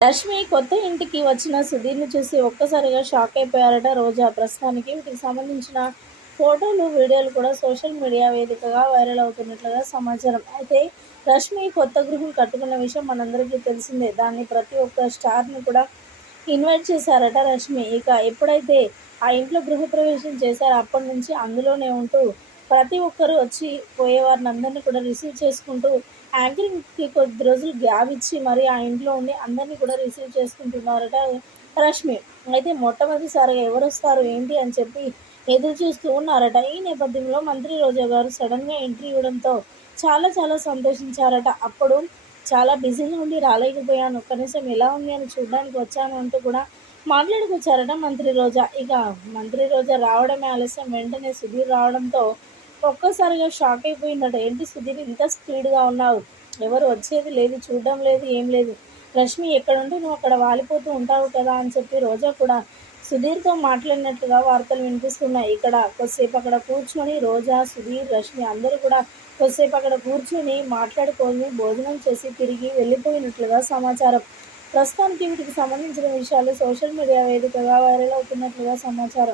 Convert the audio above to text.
రష్మి కొత్త ఇంటికి వచ్చిన సుధీర్ని చూసి ఒక్కసారిగా షాక్ అయిపోయారట రోజా. ప్రస్తుతానికి వీటికి సంబంధించిన ఫోటోలు వీడియోలు కూడా సోషల్ మీడియా వేదికగా వైరల్ అవుతున్నట్లుగా సమాచారం. అయితే రష్మి కొత్త గృహం కట్టుకున్న విషయం మనందరికీ తెలిసిందే. దాన్ని ప్రతి ఒక్క స్టార్ని కూడా ఇన్వైట్ చేశారట రష్మి. ఇక ఎప్పుడైతే ఆ ఇంట్లో గృహప్రవేశం చేశారో అప్పటి నుంచి అందులోనే ఉంటూ ప్రతి ఒక్కరూ వచ్చి పోయేవారిని అందరినీ కూడా రిసీవ్ చేసుకుంటూ యాంకరింగ్కి కొద్ది రోజులు గ్యాప్ ఇచ్చి మరి ఆ ఇంట్లో ఉండి అందరినీ కూడా రిసీవ్ చేసుకుంటున్నారట రష్మి. అయితే మొట్టమొదటిసారిగా ఎవరు వస్తారు ఏంటి అని చెప్పి ఎదురు చూస్తూ ఉన్నారట. ఈ నేపథ్యంలో మంత్రి రోజా గారు సడన్గా ఎంట్రీ ఇవ్వడంతో చాలా చాలా సంతోషించారట. అప్పుడు చాలా బిజీగా ఉండి రాలేకపోయాను కనీసం ఎలా ఉంది అని చూడడానికి వచ్చాను అంటూ కూడా మాట్లాడుకొచ్చారట మంత్రి రోజా. ఇక మంత్రి రోజా రావడమే ఆలస్యం వెంటనే సుధీర్ రావడంతో ఒక్కసారిగా షాక్ అయిపోయిందట ఏంటి సుధీర్ ఇంత స్పీడ్గా ఉన్నావు? ఎవరు వచ్చేది లేదు చూడడం లేదు ఏం లేదు. రష్మి ఎక్కడుంటే నువ్వు అక్కడ వాలిపోతూ ఉంటావు కదా అని చెప్పి రోజా కూడా సుధీర్తో మాట్లాడినట్లుగా వార్తలు వినిపిస్తున్నాయి. ఇక్కడ కొద్దిసేపు అక్కడ కూర్చొని రోజా సుధీర్ రష్మి అందరూ కూడా కొద్దిసేపు అక్కడ కూర్చొని మాట్లాడుకొని భోజనం చేసి తిరిగి వెళ్ళిపోయినట్లుగా సమాచారం. ప్రస్తుతానికి వీటికి సంబంధించిన విషయాలు సోషల్ మీడియా వేదికగా వైరల్ అవుతున్నట్లుగా సమాచారం.